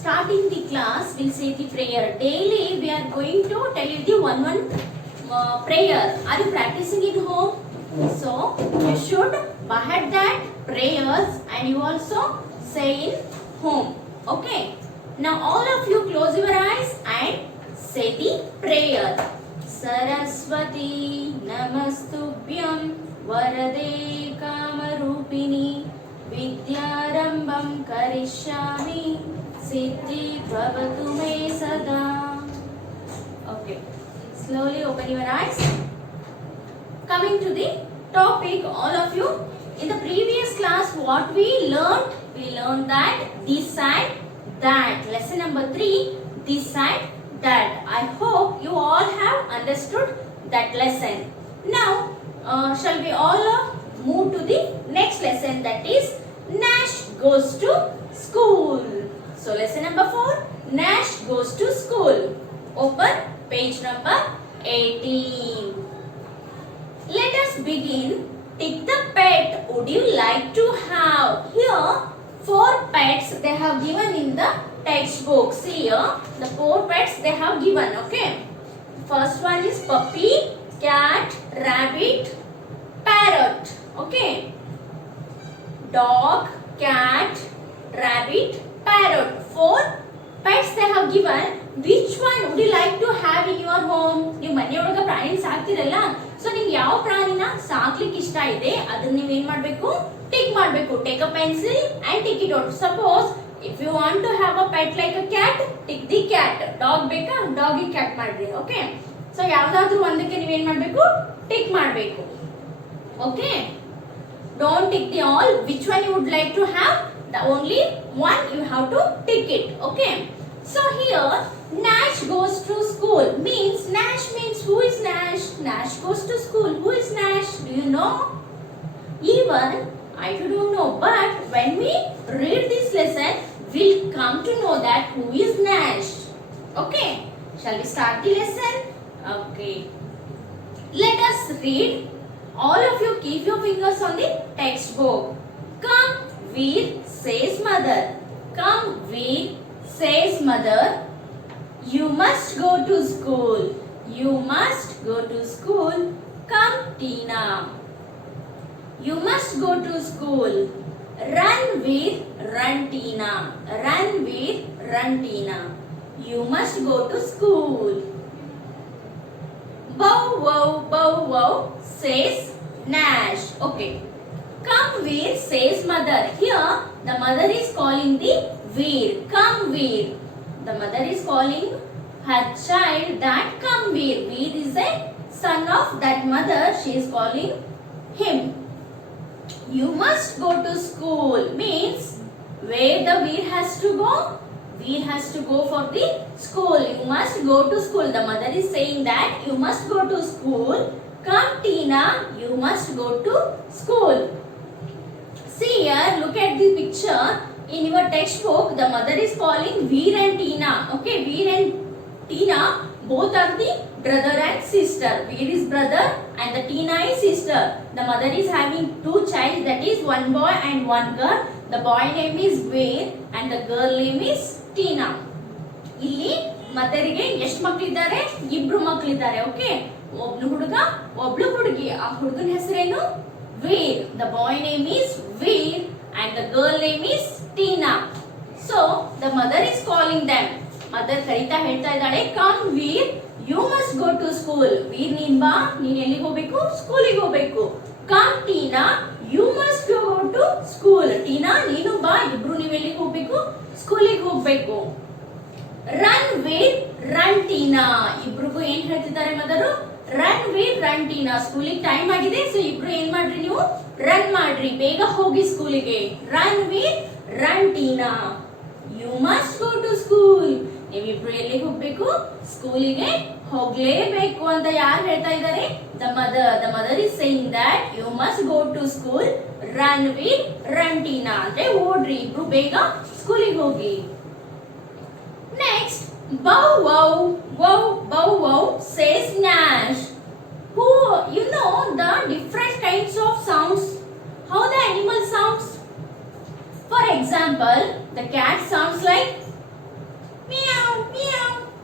starting the class, we'll say the prayer. Daily we are going to tell you the one prayer. Are you practicing in home? So you should bahad that prayers and you also say in home. Okay. Now all of you close your eyes and say the prayer. Saraswati Namastubhyam Varade Kamarupini Vidyarambam Karishyami Siddhi Bhavatu Me Sada. Okay. Slowly open your eyes. Coming to the topic, all of you, in the previous class what we learned? We learned that this and that. Lesson number 3, this and that. I hope you all have understood that lesson. Now, shall we all move to the next lesson, that is Nash goes to school. So, lesson number 4, Nash goes to school. Open page number 18. Let us begin. Tick the pet would you like to have. Here 4 pets they have given in the textbook. See here the 4 pets they have given. Okay. First one is puppy, cat, rabbit, parrot. Okay. Dog, cat, rabbit, parrot. 4 pets they have given. Which one would you like to have in your home? ನೀವು ಮನೆಯೊಳಗೆ ಪ್ರಾಣಿ ಸಾಕ್ತಿರಲ್ಲ, so ನಿಮ್ಗೆ ಯಾವ ಪ್ರಾಣಿನ ಸಾಕ್ಲಿಕ್ಕೆ ಇಷ್ಟ ಇದೆ ಅದನ್ನ ನೀವು ಏನು ಮಾಡಬೇಕು, ಟಿಕ್ ಮಾಡಬೇಕು. Take a pencil and tick it out. Suppose if you want to have a pet like a cat, tick the cat. Dog ಬೇಕಾ, ಡಾಗಿ ಕ್ಯಾಟ್ ಮಾಡ್ರಿ. ಓಕೆ. ಸೊ ಯಾವ್ದಾದ್ರೂ ಒಂದಕ್ಕೆ ನೀವು ಏನು ಮಾಡಬೇಕು, ಟಿಕ್ ಮಾಡಬೇಕು. Okay. Don't tick the all. Which one you would like to have, the only one you have to tick it. Okay. So here Nash goes to school means, Nash means who is Nash? Nash goes to school. Who is Nash? Do you know? Even I don't know, but when we read this lesson we'll come to know that who is Nash. Okay. Shall we start the lesson? Okay. Let us read. All of you keep your fingers on the textbook. Come Veer, says mother. Come Veer, says mother. You must go to school. You must go to school. Come Tina. You must go to school. Run Veer, run Tina. Run Veer, run Tina. You must go to school. Bow wow, says Nash. Okay. Come Veer, says mother. Here the mother is calling the Veer. Come Veer. The mother is calling her child that come Veer. Veer is a son of that mother. She is calling him. You must go to school means where the Veer has to go? Veer has to go for the school. You must go to school. The mother is saying that you must go to school. Come Tina, you must go to school. See here, look at the picture in your textbook. The mother is calling Veer and Tina. Okay, Veer and Tina both are the brother and sister. Veer is brother and the Tina is sister. The mother is having 2 children, that is one boy and one girl. The boy name is Veer and the girl name is Tina. ಇಲ್ಲಿ ಮದರಿಗೆ ಎಷ್ಟು ಮಕ್ಕಳಿದ್ದಾರೆ? 2 ಮಕ್ಕಳಿದ್ದಾರೆ. Okay. ಒಬ್ಳು ಹುಡುಗ, ಒಬ್ಳು ಹುಡುಗಿ. ಆ ಹುಡುಗನ ಹೆಸರೇನು? Veer. The boy name is Veer and the girl name is Tina. So the mother is calling them. Mother ಕರಿತಾ ಹೇಳ್ತಾ ಇದ್ದಾಳೆ, come Veer, you must go to school. Veer ನೀನ್ ಬಾ, ನೀನ್ ಎಲ್ಲಿಗೆ ಹೋಗ್ಬೇಕು? ಸ್ಕೂಲಿಗೆ ಹೋಗ್ಬೇಕು. Come Tina, you must go to school. Tina ನೀನು ಬಾ, ಇಬ್ರು ನೀವು ಎಲ್ಲಿಗೆ ಹೋಗ್ಬೇಕು? ಸ್ಕೂಲಿಗೆ ಹೋಗ್ಬೇಕು. Run Veer, run Tina. ಇಬ್ರಿಗೂ ಏನ್ ಹೇಳ್ತಿದ್ದಾರೆ mother? Run Veer, run Tina. ಸ್ಕೂಲಿಗೆ ಟೈಮ್ ಆಗಿದೆ, ಸೊ ಇಬ್ರು ಏನ್ ಮಾಡ್ರಿ, ನೀವು ರನ್ ಮಾಡ್ರಿ, ಬೇಗ ಹೋಗಿ ಸ್ಕೂಲಿಗೆ. Run Veer, run Tina. You must go to school. ನೀವಿಬ್ರು ಎಲ್ಲಿಗೆ ಹೋಗ್ಬೇಕು? ಸ್ಕೂಲಿಗೆ ಹೋಗ್ಲೇಬೇಕು ಅಂತ ಯಾರು ಹೇಳ್ತಾ ಇದ್ದಾರೆ? The mother is saying that you must go to school. Run Veer, run Tina. ಅಂದ್ರೆ ಓಡ್ರಿ, ಇಬ್ರು ಬೇಗ ಸ್ಕೂಲಿಗೆ ಹೋಗಿ. Next, bow wow, says Nash. Who, you know the different kinds of sounds, how the animal sounds? For example, the cat sounds like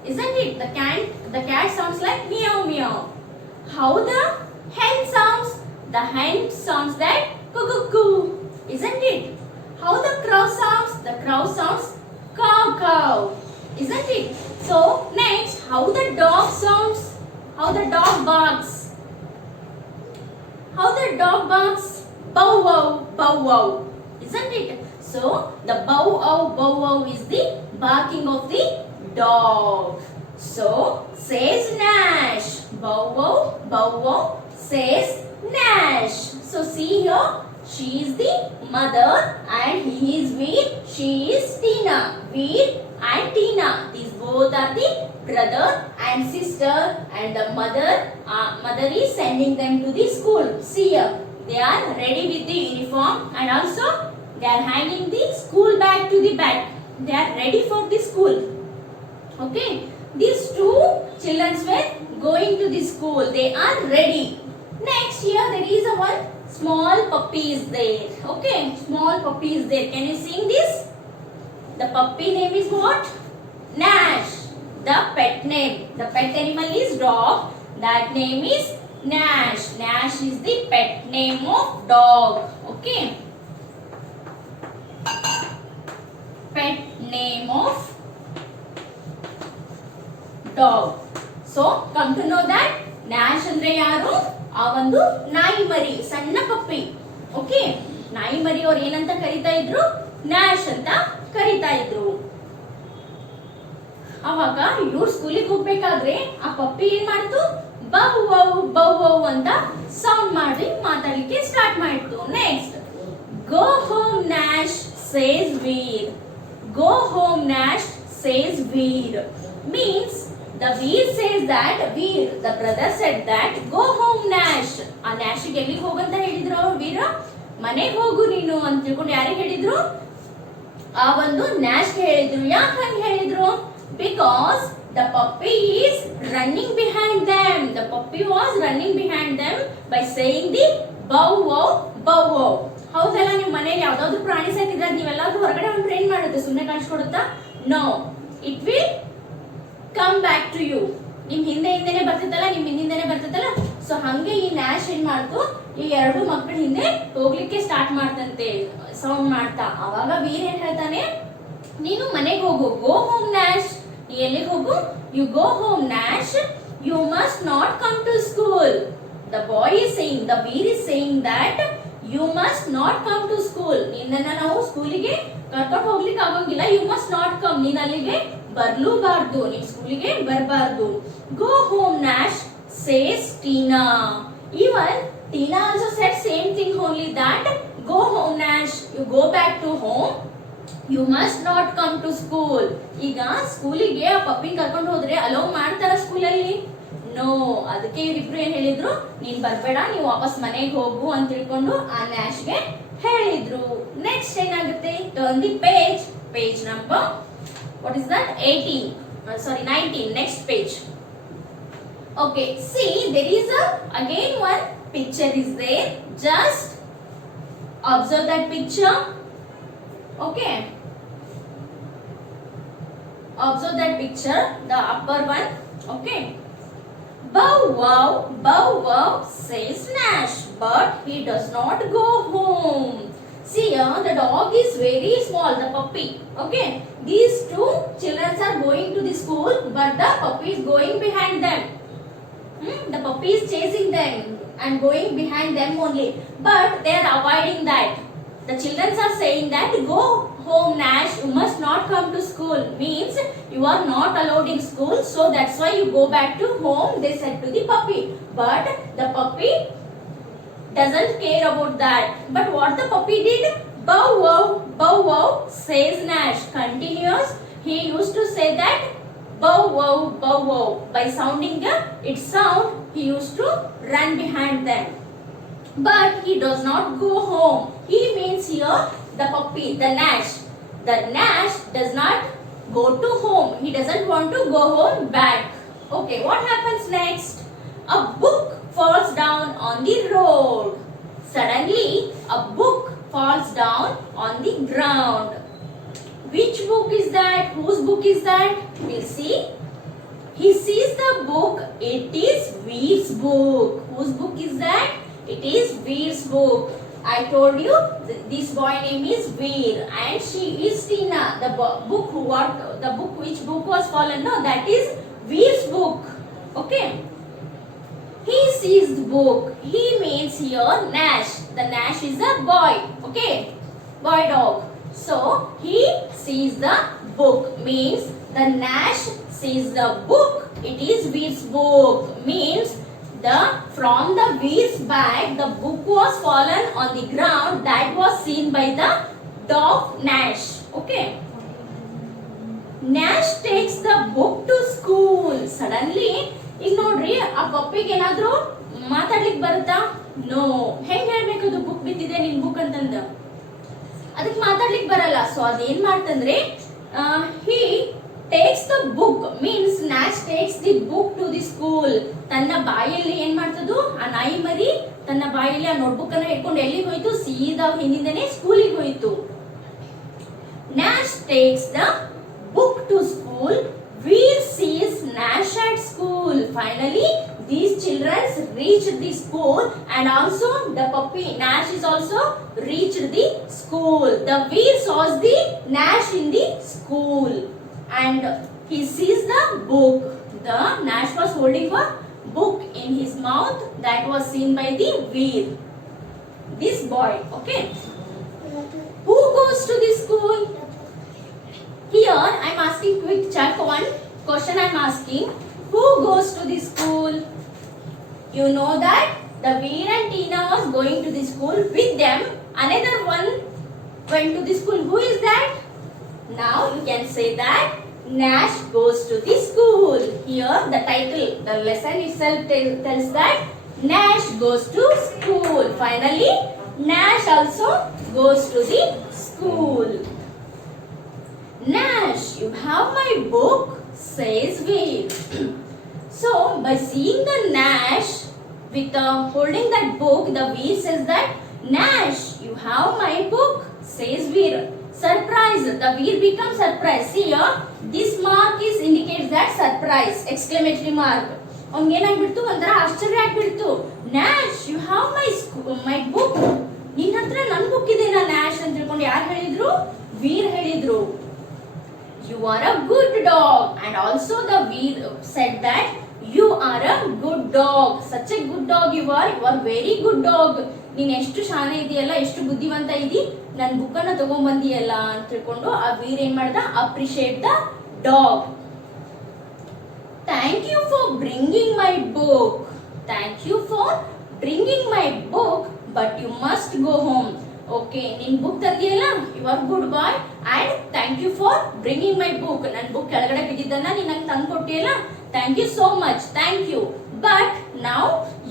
isn't it? The cat sounds like meow meow. How the hen sounds? The hen sounds like coo coo coo, isn't it? How the crow sounds? The crow sounds cow cow, isn't it? So next, how the dog sounds? How the dog barks? How the dog barks? Bow wow, isn't it? So the bow wow is the barking of the dog. So says Nash. Bow wow says Nash. So see here, she is the mother and he is Veer. She is Tina. Veer and Tina. These both are the brother and sister, and the mother is sending them to the school. See here, they are ready with the uniform and also they are hanging the school bag to the back. They are ready for the school. Okay, these two children were going to the school. They are ready. Next, here there is a one small puppy is there. Okay, small puppy is there. Can you see this? The puppy name is what? Nash. The pet name. The pet animal is dog. That name is Nash. Nash is the pet name of dog. Okay. Pet name of dog. So, come to know that Nash andre yaru? ಆ ಒಂದು ನಾಯಿ ಮರಿ, ಸಣ್ಣ ಪಪ್ಪಿ. Okay, ನಾಯಿ ಮರಿ ಅವ್ರು ಏನಂತ ಕರೀತಾ ಇದ್ರು? ನ್ಯಾಶ್ ಅಂತ ಕರೀತಾ ಇದ್ರು. ಅವಾಗ ಇವ್ರು ಸ್ಕೂಲಿಗೆ ಹೋಗ್ಬೇಕಾದ್ರೆ ಆ ಪಪ್ಪಿ ಏನ್ ಮಾಡ್ತು? ಬೌ ವೌ ಅಂತ ಸೌಂಡ್ ಮಾಡಿ ಮಾತಾಡ್ಲಿಕ್ಕೆ ಸ್ಟಾರ್ಟ್ ಮಾಡಿತ್ತು. Next, go home Nash says Veer. Go home Nash says Veer means the Veer says that the brother said that go home Nash. ಆ ನ್ಯಾಶ್ ಗೆ ಎಲ್ಲಿಗೆ ಹೋಗಂತ ಹೇಳಿದ್ರು ವೀರ? ಮನೆಗೆ ಹೋಗು ನೀನು ಅಂತ ತಿಳ್ಕೊಂಡು ಯಾರಿಗೆ ಹೇಳಿದ್ರು? ಆ ಒಂದು ನ್ಯಾಶ್ ಗೆ ಹೇಳಿದ್ರು. ಯಾಕೆ ಹಂಗೆ ಹೇಳಿದ್ರು? Because the puppy is running behind them. The puppy was running behind them by saying the bow wow. ಹೌದಲ್ಲ, ನೀವು ಮನೆಗೆ ಯಾವ್ದಾದ್ರು ಪ್ರಾಣಿ ಸಾಕಿದ್ರೆ ನೀವೆಲ್ಲಾದ್ರೂ ಹೊರಗಡೆ ಹೊಂಟ್ರೆ ಏನ್ ಮಾಡುತ್ತೆ? ಸುಮ್ಮನೆ ಕಾಣಿಸ್ಕೊಡುತ್ತಾ? No, it will come back to you. ನಿಮ್ ಹಿಂದೆನೆ ಬರ್ತಿತ್ತಲ್ಲ, ನಿಮ್ ಹಿಂದೆನೆ ಬರ್ತಿತ್ತಲ್ಲ. ಸೊ ಹಂಗೆ ಈ ನ್ಯಾಶ್ ಏನ್ ಮಾಡ್ತು? ಈ ಎರಡು ಮಕ್ಕಳ ಹಿಂದೆ ಹೋಗ್ಲಿಕ್ಕೆ ಸ್ಟಾರ್ಟ್ ಮಾಡ್ತಂತೆ ಸೌಂಡ್ ಮಾಡ್ತಾ. ಅವಾಗ ವೀರ್ ಏನ್ ಹೇಳ್ತಾನೆ? ನೀನು ಮನೆಗೆ ಹೋಗು. Go home Nash. ನೀ ಎಲ್ಲಿಗೆ ಹೋಗು? You go home Nash. You must not come to school. The boy is saying, the Veer is saying that you must not come to school. ನಿನ್ನನ್ನ ನಾವು ಸ್ಕೂಲಿಗೆ ಕರ್ಕೊಂಡು ಹೋಗ್ಲಿಕ್ಕೆ ಆಗೋಂಗಿಲ್ಲ. You must not come. ನೀನ್ ಅಲ್ಲಿಗೆ ಬರ್ಲೂಬಾರ್ದು, ನೀನ್ ಸ್ಕೂಲಿಗೆ ಬರಬಾರ್ದು. Go home Nash says Tina. Even Tina also said same thing, only that go home Nash, you go back to home, you must not come to school. ಈಗ ಸ್ಕೂಲಿಗೆ ಆ ಪಪ್ಪಿನ ಕರ್ಕೊಂಡು ಹೋದ್ರೆ ಅಲೋ ಮಾಡ್ತಾರ ಸ್ಕೂಲಲ್ಲಿ? ನೋ. ಅದಕ್ಕೆ ಇವರಿಬ್ರು ಏನ್ ಹೇಳಿದ್ರು? ನೀನ್ ಬರ್ಬೇಡ, ನೀವು ವಾಪಸ್ ಮನೆಗೆ ಹೋಗು ಅಂತ ತಿಳ್ಕೊಂಡು ಆ ನ್ಯಾಶ್ಗೆ ಹೇಳಿದ್ರು. ನೆಕ್ಸ್ಟ್ ಏನಾಗುತ್ತೆ? Turn the page number what is that? 19. Next page. Okay, see, there is again one picture is there. Just observe that picture. Okay, observe that picture, the upper one. Okay, bow wow says Nash, but he does not go home. See here, the dog is very small, the puppy. Okay, these two children are going to the school, but the puppy is going behind them. The puppy is chasing them and going behind them only, but they are avoiding that. The children are saying that go home Nash, you must not come to school. Means you are not allowed in school, so that's why you go back to home, they said to the puppy. But the puppy doesn't care about that. But what the puppy did? Bow wow says Nash. Continuous, he used to say that bow wow. By sounding its sound, he used to run behind them. But he does not go home. He means here the puppy, the Nash. The Nash does not go to home. He doesn't want to go home back. Okay, what happens next? A book falls down on the road. Suddenly, a book falls down on the ground. Which book is that? Whose book is that? We'll see. He sees the book. It is Veer's book. Whose book is that? It is Veer's book. I told you this boy name is Veer and she is Tina. The book which book was fallen? No, that is Veer's book. Okay. He sees the book. He means here Nash. The Nash is a boy. Okay. Boy dog. So he sees the book means the Nash sees the book. It is Veer's book means from the Veer's bag the book was fallen on the ground that was seen by the dog Nash. Okay. Nash takes the book to school. Suddenly ಈಗ ನೋಡ್ರಿ ಆ ಪಪ್ಪಿಗೆ ಏನಾದ್ರೂ ಮಾತಾಡ್ಲಿಕ್ಕೆ ಬರುತ್ತಾ? No. ಹೆಂಗ್ ಹೇಳ್ಬೇಕು ಅದು book ಬಿದ್ದಿದೆ ನಿನ್ ಬುಕ್ ಅಂತಂದ? ಅದಕ್ಕೆ ಮಾತಾಡ್ಲಿಕ್ಕೆ ಬರಲ್ಲ. ಸೊ ಅದೇನ್ ಮಾಡ್ತಂದ್ರೆ he takes the book means Nash takes the book to the school. ತನ್ನ ಬಾಯಲ್ಲಿ ಏನ್ ಮಾಡ್ತದು? ಆ ನಾಯಿ ಮರಿ ತನ್ನ ಬಾಯಲ್ಲಿ ಆ ನೋಟ್ಬುಕ್ ಅನ್ನ ಇಟ್ಕೊಂಡು ಎಲ್ಲಿಗೆ ಹೋಯ್ತು? ಸೀದಾ ಹಿಂದಿಂದನೇ ಸ್ಕೂಲಿಗೆ ಹೋಯ್ತು. Nash takes the book to school. Veer sees Nash at school. Finally, these children reached the school and also the puppy Nash is also reached the school. The Veer saw the Nash in the school and he sees the book. The Nash was holding a book in his mouth that was seen by the Veer. This boy, okay. Who goes to the school? Here I am asking quick check one question I am asking. Who goes to the school? You know that the Veer and Tina was going to the school. With them another one went to the school. Who is that? Now you can say that Nash goes to the school. Here the title, the lesson itself tells that Nash goes to school. Finally Nash also goes to the school. Nash, you have my book, says Veer. So by seeing the Nash with holding that book, the Veer says that Nash, you have my book, says Veer. Surprise, the Veer becomes surprised. See here, this mark is indicates that surprise, exclamatory mark. ಅವನಿಗೆ ಏನಾಗ್ಬಿಡ್ತು? ಒಂಥರ ಆಶ್ಚರ್ಯ ಆಗ್ಬಿಡ್ತು. Nash, you have my book. ನಿನ್ನ ಹತ್ರ ನನ್ನ book ಇದೆನಾ Nash ಅಂತ ತಿಳ್ಕೊಂಡು ಯಾರು ಹೇಳಿದ್ರು? Veer ಹೇಳಿದ್ರು. You are a good dog and also the Veer said that you are a good dog. Such a good dog you are very good dog. ನೀನ್ ಎಷ್ಟು ಶಾನೆ ಇದೆಯಲ್ಲ, ಎಷ್ಟು ಬುದ್ಧಿವಂತ ಇದಿ, ನನ್ನ ಬುಕ್ ಅನ್ನ ತಗೊಂಡ್ ಬಂದಿಯಲ್ಲ ಅಂತ ತಿಳ್ಕೊಂಡು ಆ ವೀರ್ ಏನ್ ಮಾಡ್ದ? Appreciate the dog. Thank you for bringing my book. Thank you for bringing my book, but you must go home. Okay, ನಿನ್ book ತಂದಿಯಲ್ಲ, you are good boy and thank you for bringing my book. ನನ್ನ book ಕೆಳಗಡೆ ಬಿದ್ದಿದ್ದನ್ನ ನೀನ್ ನಂಗೆ ತಂದು ಕೊಟ್ಟಿಯಲ್ಲ, thank you so much, thank you. But now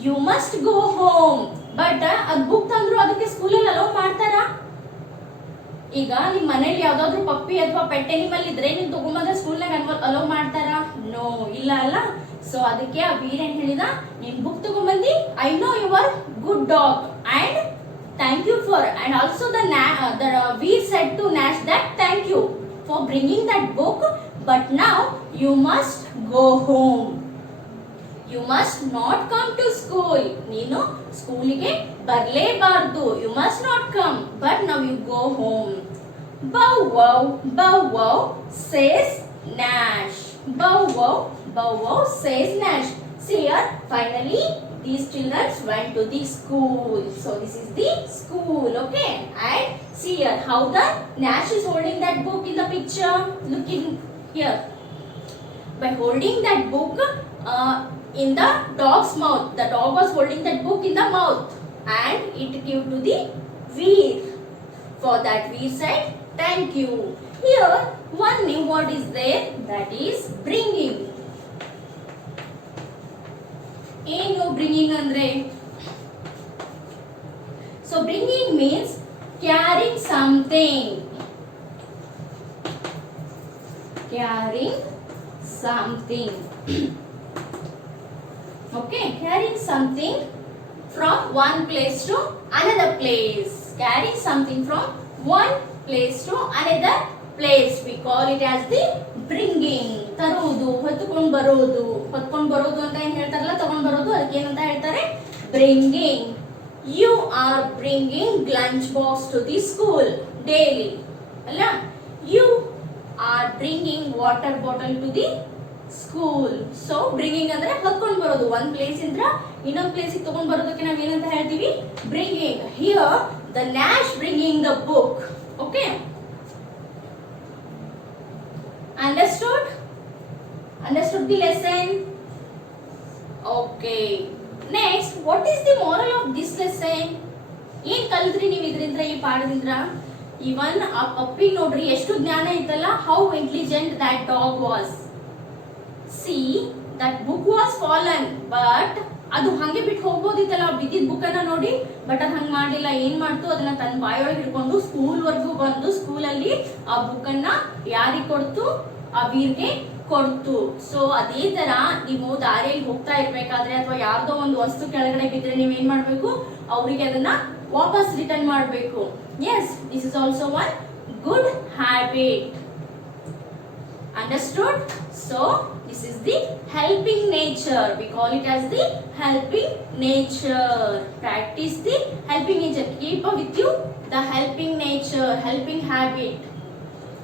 you must go home. But ಅದ್ book ತಂದ್ರು ಅದಕ್ಕೆ ಸ್ಕೂಲಲ್ಲಿ ಅಲೋ ಮಾಡ್ತಾರಾ? ಈಗ ನಿಮ್ ಮನೇಲಿ ಯಾವ್ದಾದ್ರು ಪಪ್ಪಿ ಅಥವಾ ಪೆಟ್ ಅನಿಮಲ್ ಇದ್ರೆ ನೀನ್ ತಗೊಂಬಂದ್ರೆ ಸ್ಕೂಲ್ನಾಗ ಅಲೋ ಮಾಡ್ತಾರಾ? ನೋ, ಇಲ್ಲ ಅಲ್ಲ. ಸೊ ಅದಕ್ಕೆ ಆ ವೀರ್ ಏನ್ ಹೇಳಿದ? ನಿನ್ ಬುಕ್ ತಗೊಂಬಂದಿ, I know you are good dog and thank you for, and also the Veer said to Nash that thank you for bringing that book, but now you must go home. You must not come to school. ನೀನು ಸ್ಕೂಲಿಗೆ ಬರಲೇಬಾರದು. You must not come, but now you go home. Bow wow, says Nash. Bow wow, says Nash. See here, finally these children went to the school. So this is the school, okay? And see here how the Nash is holding that book in the picture. Look in here. By holding that book in the dog's mouth, the dog was holding that book in the mouth and it gave to the Veer. For that Veer said thank you. Here one new word is there, that is bringing. ಏನು bringing ಅಂದ್ರೆ? So bringing means carrying something. Carrying something. Okay, carrying something from one place to another place. Carrying something from one place to another place. We call it as the bringing. ತರುವುದು, ಹೊತ್ತುಕೊಂಡು ಬರೋದು. ಹೊತ್ತುಕೊಂಡು ಬರೋದು ಅಂತ ಏನ್ ಹೇಳ್ತಾರಲ್ಲ, ತಗೊಂಡು ಬರೋದು, ಅದಕ್ಕೆ ಏನಂತ ಹೇಳ್ತಾರೆ? Bringing. You are bringing lunch box to the school daily. ಅಲ್ಲ? You are bringing water bottle to the school. So bringing ಅಂದ್ರೆ ಹೊತ್ತುಕೊಂಡು ಬರೋದು. ಒಂದ್ ಪ್ಲೇಸ್ ಇಂದ ಇನ್ನೊಂದು ಪ್ಲೇಸ್ ಗೆ ತಗೊಂಡು ಬರೋದಕ್ಕೆ ನಾವು ಏನಂತ ಹೇಳ್ತೀವಿ? Bringing. Here the Nash bringing the book. Okay? Understood? Understood the lesson? Okay. Next, what is the moral of this lesson? ಏನ್ ಕಲಿತ್ರಿ ನೀವು ಇದರಿಂದ, ಈ ಪಾಠದಿಂದ? ಇವನ್ ಆ ಪಪ್ಪಿ ನೋಡ್ರಿ ಎಷ್ಟು ಜ್ಞಾನ ಇತ್ತಲ್ಲ. How intelligent that dog was. See, that book was fallen, but ಅದು ಹಂಗೆ ಬಿಟ್ಟು ಹೋಗ್ಬೋದಿತ್ತಲ್ಲ, ಬಿದ್ದಿದ್ ಬುಕ್ ಅನ್ನ ನೋಡಿ. ಬಟ್ ಅದು ಹಂಗ ಮಾಡ್ಲಿಲ್ಲ. ಏನ್ ಮಾಡ್ತು, ಅದನ್ನ ತನ್ನ ಬಾಯೊಳಗೆ ಹಿಡ್ಕೊಂಡು ಸ್ಕೂಲ್ ವರ್ಗೂ ಬಂದು ಸ್ಕೂಲಲ್ಲಿ ಆ ಬುಕ್ ಅನ್ನ ಯಾರಿಗೆ ಕೊಡ್ತು? ಆ ವೀರ್ಗೆ ಕೊಡ್ತು. ಸೊ ಅದೇ ತರ ನೀವು ದಾರಿಯಲ್ಲಿ ಹೋಗ್ತಾ ಇರ್ಬೇಕಾದ್ರೆ ಅಥವಾ ಯಾರ್ದೋ ಒಂದು ವಸ್ತು ಕೆಳಗಡೆ ಬಿದ್ರೆ ನೀವ್ ಏನ್ ಮಾಡ್ಬೇಕು? ಅವರಿಗೆ ಅದನ್ನ ವಾಪಸ್ ರಿಟರ್ನ್ ಮಾಡ್ಬೇಕು. Yes, this is also one good habit. Understood? So this is the helping nature. We call it as the helping nature. Practice the helping nature. Keep with you the helping nature, helping habit.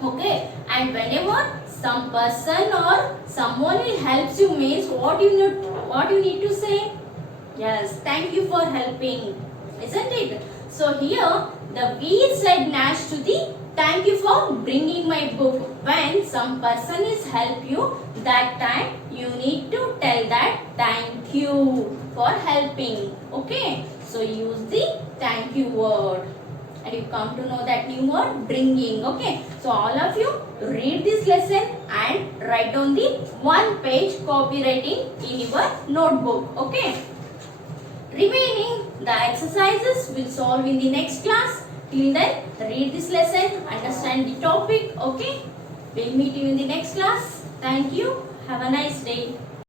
Okay? And whenever some person or someone will helps you means what you need to say? Yes, thank you for helping. Isn't it? So here the Veer said Nash to the thank you for bringing my book. When some person is help you, that time you need to tell that thank you for helping. Okay? So use the thank you word. And you come to know that new word, bringing. Okay? So all of you read this lesson and write down the one page copywriting in your notebook. Okay? Remaining the exercises will solve in the next class. Till then, read this lesson, understand the topic. Okay? We'll meet you in the next class. Thank you. Have a nice day.